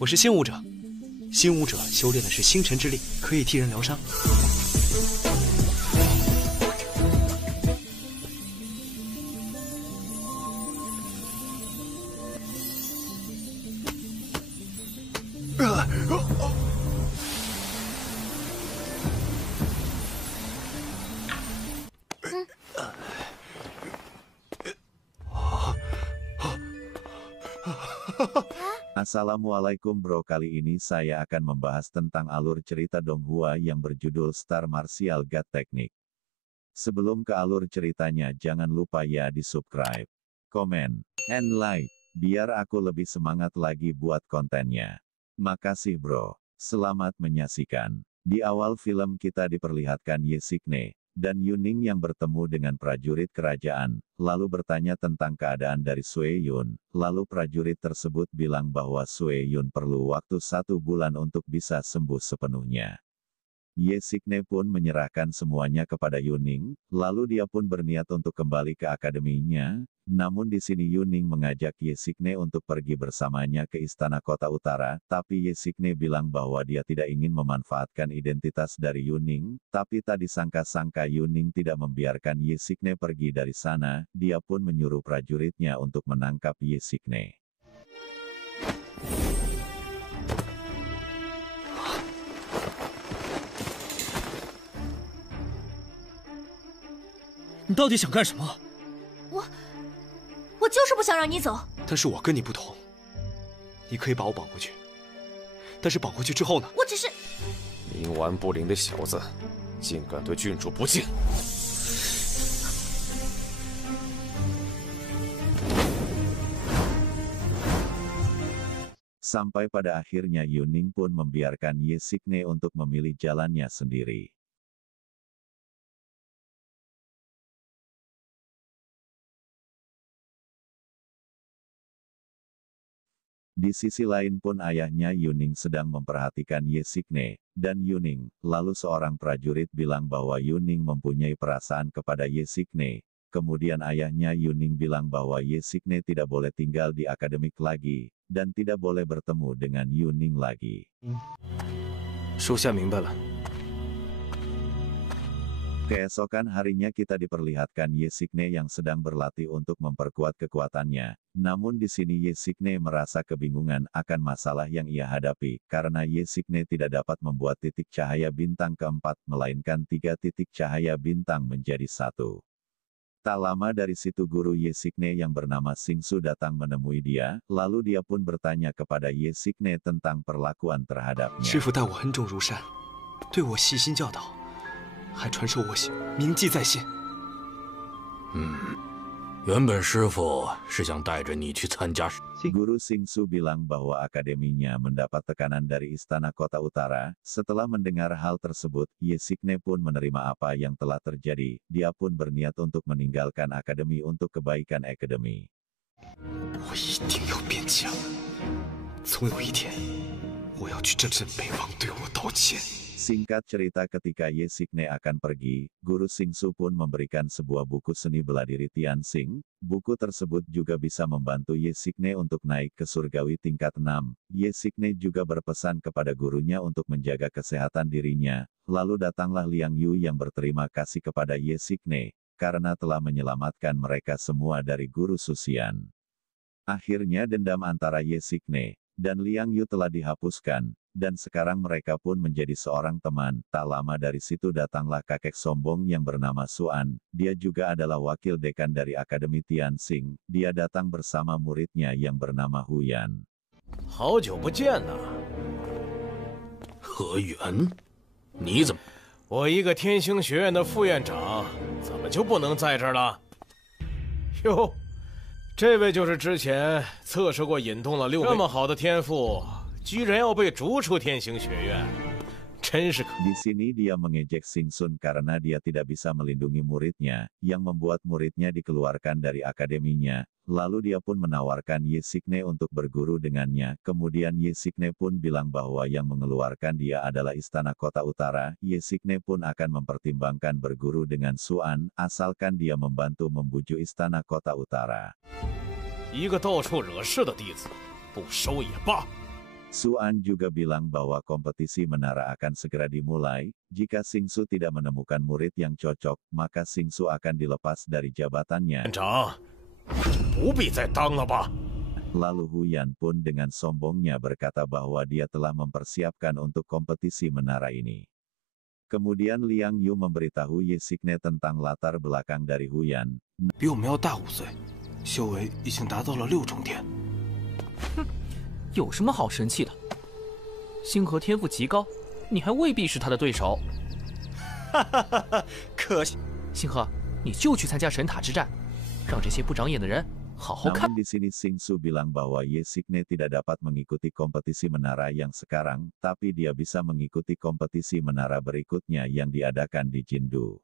我是新武者，新武者修炼的是星辰之力，可以替人疗伤。Assalamualaikum bro, kali ini saya akan membahas tentang alur cerita Donghua yang berjudul Star Martial God Technique. Sebelum ke alur ceritanya jangan lupa ya di subscribe, komen, and like, biar aku lebih semangat lagi buat kontennya. Makasih bro, selamat menyaksikan. Di awal film kita diperlihatkan Ye Shikne dan Yuning yang bertemu dengan prajurit kerajaan, lalu bertanya tentang keadaan dari Sue Yun, lalu prajurit tersebut bilang bahwa Sue Yun perlu waktu 1 bulan untuk bisa sembuh sepenuhnya. Ye Shikne pun menyerahkan semuanya kepada Yuning, lalu dia pun berniat untuk kembali ke akademinya, namun di sini Yuning mengajak Ye Shikne untuk pergi bersamanya ke Istana Kota Utara, tapi Ye Shikne bilang bahwa dia tidak ingin memanfaatkan identitas dari Yuning, tapi tak disangka-sangka Yuning tidak membiarkan Ye Shikne pergi dari sana, dia pun menyuruh prajuritnya untuk menangkap Ye Shikne. 你到底想干什么？我就是不想让你走。但是我跟你不同，你可以把我绑回去，但是绑回去之后呢？我只是……冥顽不灵的小子，竟敢对郡主不敬！ Sampai pada akhirnya Yuning pun membiarkan Ye Shikne untuk memilih jalannya sendiri. Di sisi lain pun ayahnya Yuning sedang memperhatikan Ye Shikne, dan Yuning, lalu seorang prajurit bilang bahwa Yuning mempunyai perasaan kepada Ye Shikne. Kemudian ayahnya Yuning bilang bahwa Ye Shikne tidak boleh tinggal di akademik lagi, dan tidak boleh bertemu dengan Yuning lagi. 属下明白了。 Keesokan harinya kita diperlihatkan Ye Shikne yang sedang berlatih untuk memperkuat kekuatannya. Namun di sini Ye Shikne merasa kebingungan akan masalah yang ia hadapi, karena Ye Shikne tidak dapat membuat titik cahaya bintang keempat, melainkan 3 titik cahaya bintang menjadi 1. Tak lama dari situ guru Ye Shikne yang bernama Xingsu datang menemui dia, lalu dia pun bertanya kepada Ye Shikne tentang perlakuan terhadapnya. 师父待我恩重如山，对我细心教导。 还传授我铭记在心。原本师傅是想带着你去参加。Guru Xingsu bilang bahwa akademinya mendapat tekanan dari Istana Kota Utara. Setelah mendengar hal tersebut, Ye Shikne pun menerima apa yang telah terjadi. Dia pun berniat untuk meninggalkan akademi untuk kebaikan akademi. 我一定要变强，总有一天，我要去正镇北王对我道歉。 Singkat cerita ketika Ye Shikne akan pergi, Guru Xingsu pun memberikan sebuah buku seni bela diri Tianxing. Buku tersebut juga bisa membantu Ye Shikne untuk naik ke surgawi tingkat 6. Ye Shikne juga berpesan kepada gurunya untuk menjaga kesehatan dirinya. Lalu datanglah Liang Yu yang berterima kasih kepada Ye Shikne, karena telah menyelamatkan mereka semua dari Guru Susian. Akhirnya dendam antara Ye Shikne dan Liang Yu telah dihapuskan, dan sekarang mereka pun menjadi seorang teman. Tak lama dari situ datanglah kakek sombong yang bernama Suan. Dia juga adalah wakil dekan dari Akademi Tianxing. Dia datang bersama muridnya yang bernama Huyan. 好久不见呐，何源，你怎么？我一个天星学院的副院长，怎么就不能在这儿了？哟，这位就是之前测试过引动了6枚，这么好的天赋。 居然要被逐出天星学院，真是可。 Di sini dia mengejek Xingsun karena dia tidak bisa melindungi muridnya, yang membuat muridnya dikeluarkan dari akademinya. Lalu dia pun menawarkan Ye Shikne untuk berguru dengannya. Kemudian Ye Shikne pun bilang bahwa yang mengeluarkan dia adalah Istana Kota Utara. Ye Shikne pun akan mempertimbangkan berguru dengan Suan, asalkan dia membantu membujuk Istana Kota Utara. 一个到处惹事的弟子，不收也罢。Suan juga bilang bahwa kompetisi menara akan segera dimulai. Jika Xingsu tidak menemukan murid yang cocok, maka Xingsu akan dilepas dari jabatannya. 院长，不必再当了吧？ Lalu Huyan pun dengan sombongnya berkata bahwa dia telah mempersiapkan untuk kompetisi menara ini. Kemudian Liang Yu memberitahu Ye Xingне tentang latar belakang dari Huyan. 比我们要大5岁，修为已经达到了6重天。 有什么好生气的？星河天赋极高，你还未必是他的对手。哈哈哈哈！可惜，星河，你就去参加神塔之战，让这些不长眼的人好好看。 Namun di sini Xingsu bilang bahwa Ye Xingné tidak dapat mengikuti kompetisi menara yang sekarang, tapi dia bisa mengikuti kompetisi menara berikutnya yang diadakan di Jindu.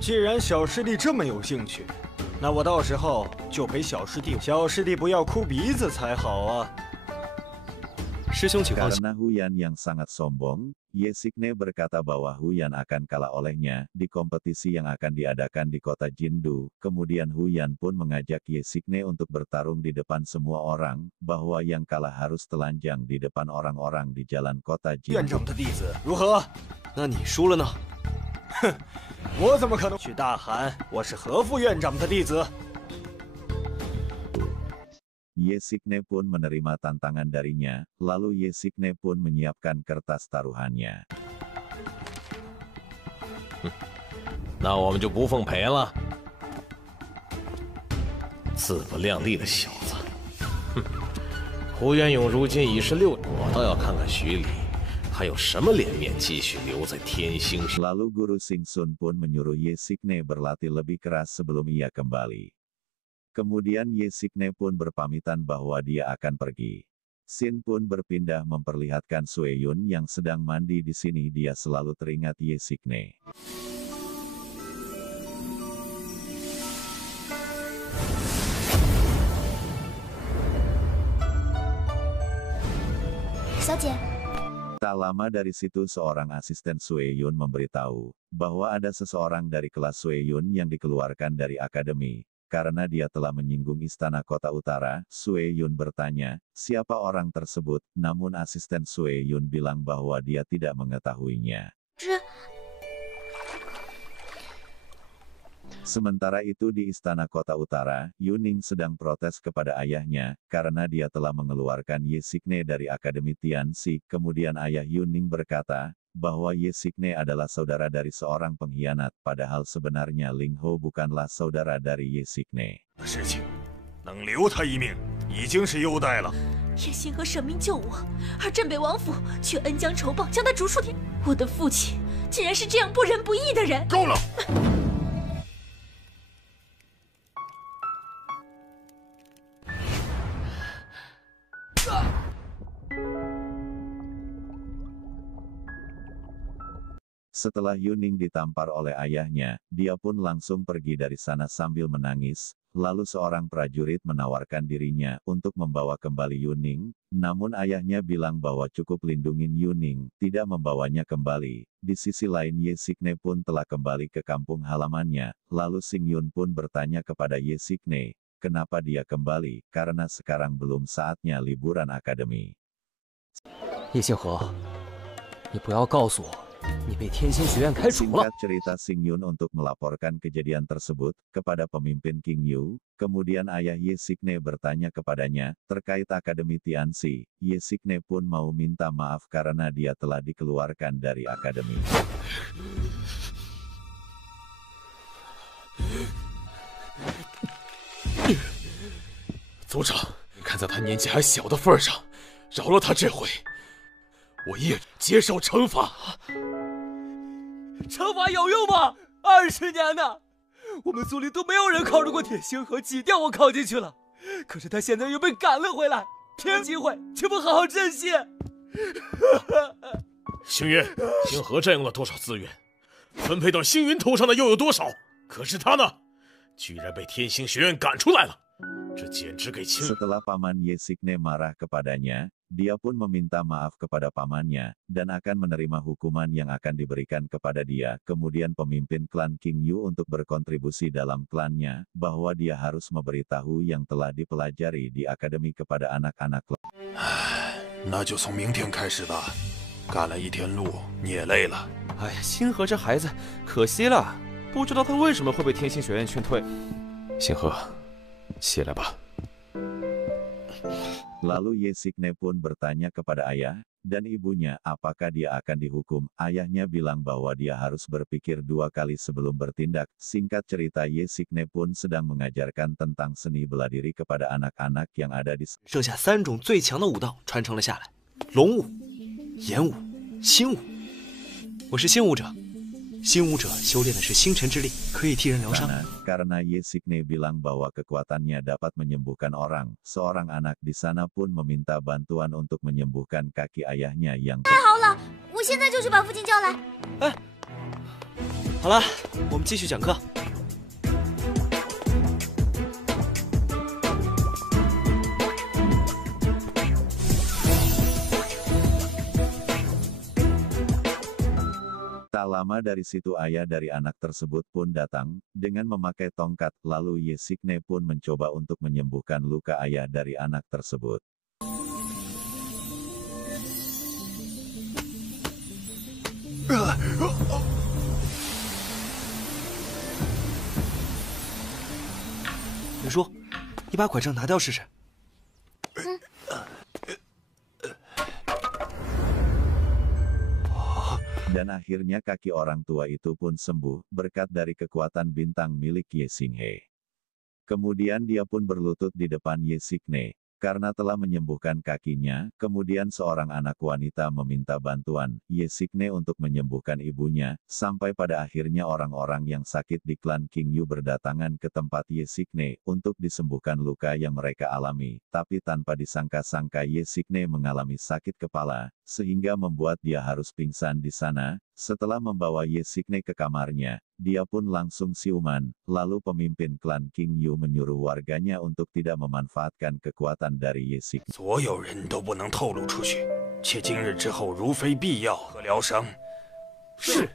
既然小师弟这么有兴趣，那我到时候就陪小师弟。小师弟不要哭鼻子才好啊！师兄请放心。 Karena Huyan yang sangat sombong, Ye Xingné berkata bahwa Huyan akan kalah olehnya di kompetisi yang akan diadakan di kota Jindu. Kemudian Huyan pun mengajak Ye Xingné untuk bertarung di depan semua orang, bahwa yang kalah harus telanjang di depan orang-orang di jalan kota 院 Jindu. 长的弟子如何？那你输了呢？哼，我怎么可能去大喊我是何副院长的弟子？ Ye Xingné pun menerima tantangan darinya, lalu Ye Xingné pun menyiapkan kertas taruhannya. 那我们就不奉陪了。自不量力的小子！哼，胡元勇如今已是6，我倒要看看徐礼还有什么脸面继续留在天星上。 Lalu Guru Xingsun pun menyuruh Ye Xingné berlatih lebih keras sebelum ia kembali. Kemudian Ye Xingné pun berpamitan bahwa dia akan pergi. Xin pun berpindah memperlihatkan Sui Yun yang sedang mandi di sini. Dia selalu teringat Ye Xingné. 小姐， Tak lama dari situ seorang asisten Sui Yun memberitahu bahwa ada seseorang dari kelas Sui Yun yang dikeluarkan dari akademi. Karena dia telah menyinggung istana kota utara, Sui Yun bertanya, siapa orang tersebut, namun asisten Sui Yun bilang bahwa dia tidak mengetahuinya. Sementara itu di istana kota utara, Yuning sedang protes kepada ayahnya, karena dia telah mengeluarkan Ye Xingné dari Akademi Tianxi. Kemudian ayah Yuning berkata, bahwa Ye Xingné adalah saudara dari seorang pengkhianat, padahal sebenarnya Ling Hou bukanlah saudara dari Ye Xingné. 事情能留他一命，已经是优待了。 叶星河舍命救我，而镇北王府却恩将仇报，将他逐出天。我的父亲竟然是这样不仁不义的人！够了！ Setelah Yuning ditampar oleh ayahnya, dia pun langsung pergi dari sana sambil menangis. Lalu seorang prajurit menawarkan dirinya untuk membawa kembali Yuning, namun ayahnya bilang bahwa cukup lindungin Yuning, tidak membawanya kembali. Di sisi lain Ye Xingné pun telah kembali ke kampung halamannya, lalu Xing Yun pun bertanya kepada Ye Xingné, kenapa dia kembali, karena sekarang belum saatnya liburan akademi. 叶星河，你不要告诉我，你被天星学院开除了。 Singkat cerita Xing Yun untuk melaporkan kejadian tersebut kepada pemimpin King Yu. Kemudian ayah Ye Xingné bertanya kepadanya terkait Akademi Tianxi. Ye Xingné pun mau minta maaf karena dia telah dikeluarkan dari akademi. 族长，你看在他年纪还小的份上，饶了他这回，我也接受惩罚。惩罚有用吗？20年呢，我们族里都没有人考入过铁星河，挤掉我考进去了。可是他现在又被赶了回来，凭机会却不好好珍惜。星云，星河占用了多少资源？分配到星云头上的又有多少？可是他呢，居然被天星学院赶出来了，这简直给青。 Setelah paman Ye Xingné marah kepadanya, dia pun meminta maaf kepada pamannya, dan akan menerima hukuman yang akan diberikan kepada dia. Kemudian pemimpin klan King Yu untuk berkontribusi dalam klannya, bahwa dia harus memberitahu yang telah dipelajari di akademi kepada anak-anak klan. 那就从明天开始吧。赶了一天路，你也累了。哎呀，星河这孩子可惜了，不知道他为什么会被天星学院劝退。星河，起来吧。 Lalu Yesikne pun bertanya kepada ayah dan ibunya apakah dia akan dihukum. Ayahnya bilang bahwa dia harus berpikir 2 kali sebelum bertindak. Singkat cerita, Yesikne pun sedang mengajarkan tentang seni bela diri kepada anak-anak yang ada di 剩下3种最强的武道传承了下来：龙武、炎武、星武。我是星武者，星武者修炼的是星辰之力，可以替人疗伤。 Karena Yesikne bilang bahwa kekuatannya dapat menyembuhkan orang, seorang anak di sana pun meminta bantuan untuk menyembuhkan kaki ayahnya yang 太好了，我现在就去把父亲叫来。哎，好了，我们继续讲课。 Tak lama dari situ ayah dari anak tersebut pun datang, dengan memakai tongkat, lalu Yesikne pun mencoba untuk menyembuhkan luka ayah dari anak tersebut.林叔，你把拐杖拿掉试试。 Dan akhirnya kaki orang tua itu pun sembuh, berkat dari kekuatan bintang milik Yesikne. Kemudian dia pun berlutut di depan Yesikne. Karena telah menyembuhkan kakinya, kemudian seorang anak wanita meminta bantuan Yesikne untuk menyembuhkan ibunya, sampai pada akhirnya orang-orang yang sakit di klan Kingyu berdatangan ke tempat Yesikne untuk disembuhkan luka yang mereka alami, tapi tanpa disangka-sangka Yesikne mengalami sakit kepala, sehingga membuat dia harus pingsan di sana. Setelah membawa Yesikne ke kamarnya, dia pun langsung siuman, lalu pemimpin klan Kingyu menyuruh warganya untuk tidak memanfaatkan kekuatan dari Yesikne. 所有人都不能透露出去，且今日之后，如非必要和疗伤。是，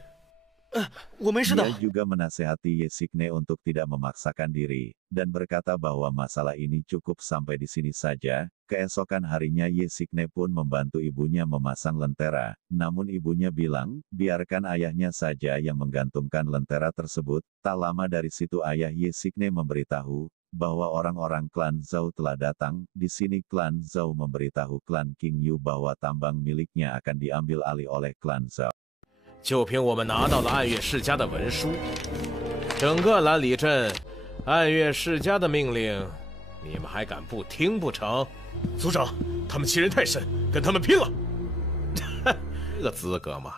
我没事的。 Dia juga menasehati Yesikne untuk tidak memaksakan diri, dan berkata bahwa masalah ini cukup sampai di sini saja. Keesokan harinya Yesikne pun membantu ibunya memasang lentera, namun ibunya bilang, biarkan ayahnya saja yang menggantungkan lentera tersebut. Tak lama dari situ ayah Yesikne memberitahu bahwa orang-orang klan Zhou telah datang. Di sini klan Zhou memberitahu klan Kingyu bahwa tambang miliknya akan diambil alih oleh klan Zhou. 就凭我们拿到了暗月世家的文书，整个蓝里镇，暗月世家的命令，你们还敢不听不成？族长，他们欺人太甚，跟他们拼了！这个资格嘛，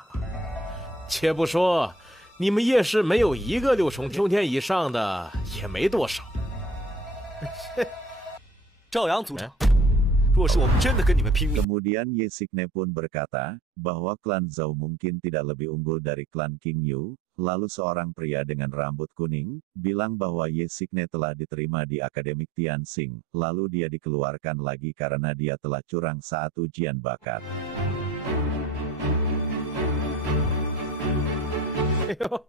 且不说你们叶氏没有一个6重天以上的，也没多少。赵阳族长，若是我们真的跟你们拼命， Kemudian Yesikne pun berkata bahwa klan Zhou mungkin tidak lebih unggul dari klan Kingyu. Lalu seorang pria dengan rambut kuning bilang bahwa Yesikne telah diterima di Akademik Tianxing. Lalu dia dikeluarkan lagi karena dia telah curang saat ujian bakat. 哎呦，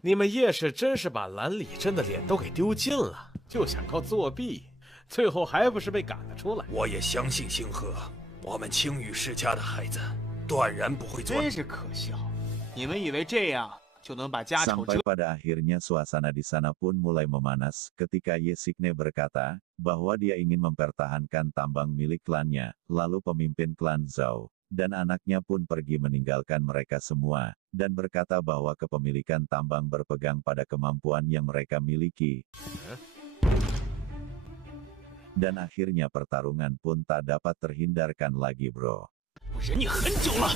你们叶氏真是把蓝里镇的脸都给丢尽了，就想靠作弊，最后还不是被赶了出来？我也相信星河，我们青羽世家的孩子断然不会做。真是可笑！你们以为这样就能把家丑 Sampai pada akhirnya suasana di sana pun mulai memanas ketika Yesikne berkata bahwa dia ingin mempertahankan tambang milik klannya. Lalu pemimpin klan Zhou dan anaknya pun pergi meninggalkan mereka semua, dan berkata bahwa kepemilikan tambang berpegang pada kemampuan yang mereka miliki. Dan akhirnya pertarungan pun tak dapat terhindarkan lagi, bro. 我忍你很久了。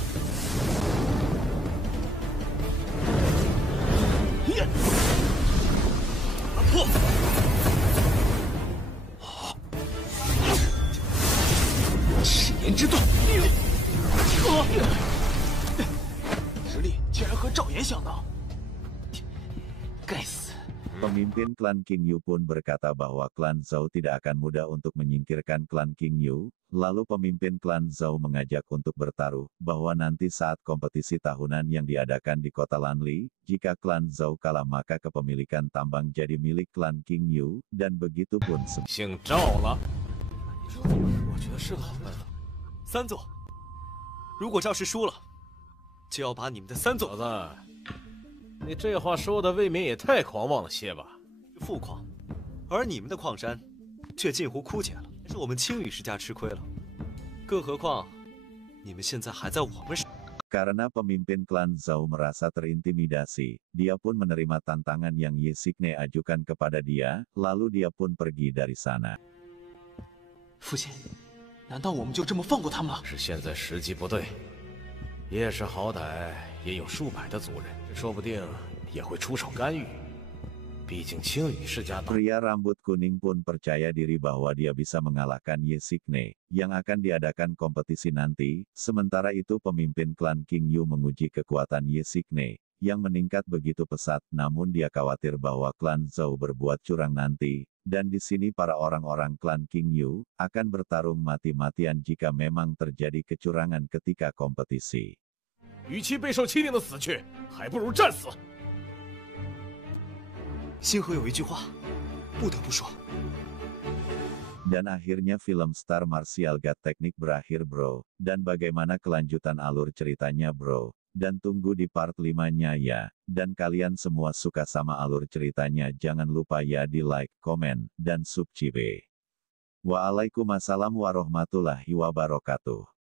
打破！赤炎之盾，实力竟然和赵岩相当，该死！ Pemimpin klan Kingyu pun berkata bahwa klan Zhou tidak akan mudah untuk menyingkirkan klan Kingyu. Lalu pemimpin klan Zhou mengajak untuk bertaruh, bahwa nanti saat kompetisi tahunan yang diadakan di kota Lanli, jika klan Zhou kalah maka kepemilikan tambang jadi milik klan Kingyu, dan begitu pun 姓赵了，我觉得是个好办法。三座，如果赵氏输了，就要把你们的三总小子，你这话说的未免也太狂妄了些吧？富矿，而你们的矿山却近乎枯竭了，是我们青羽世家吃亏了。更何况，你们现在还在我们手。 Karena pemimpin klan Zhao merasa terintimidasi, dia pun menerima tantangan yang Ye Xingmei ajukan kepada dia, lalu dia pun pergi dari sana. 父亲，难道我们就这么放过他们了？是现在时机不对。叶氏好歹也有数百的族人，说不定也会出手干预。毕竟青羽世家大。 Pria rambut kuning pun percaya diri bahwa dia bisa mengalahkan Ye Xingmei, yang akan diadakan kompetisi nanti. Sementara itu pemimpin klan King Yu menguji kekuatan Ye Xingmei, yang meningkat begitu pesat. Namun dia khawatir bahwa klan Zhao berbuat curang nanti, dan di sini para orang-orang klan King Yu akan bertarung mati-matian jika memang terjadi kecurangan ketika kompetisi. 与其备受欺凌的死去，还不如战死。 星河有一句话，不得不说。 Dan akhirnya film Star Martial God Technique berakhir bro, dan bagaimana kelanjutan alur ceritanya bro, dan tunggu di part 5-nya ya, dan kalian semua suka sama alur ceritanya jangan lupa ya di like, komen, dan subscribe. Waalaikumsalam warahmatullahi wabarakatuh.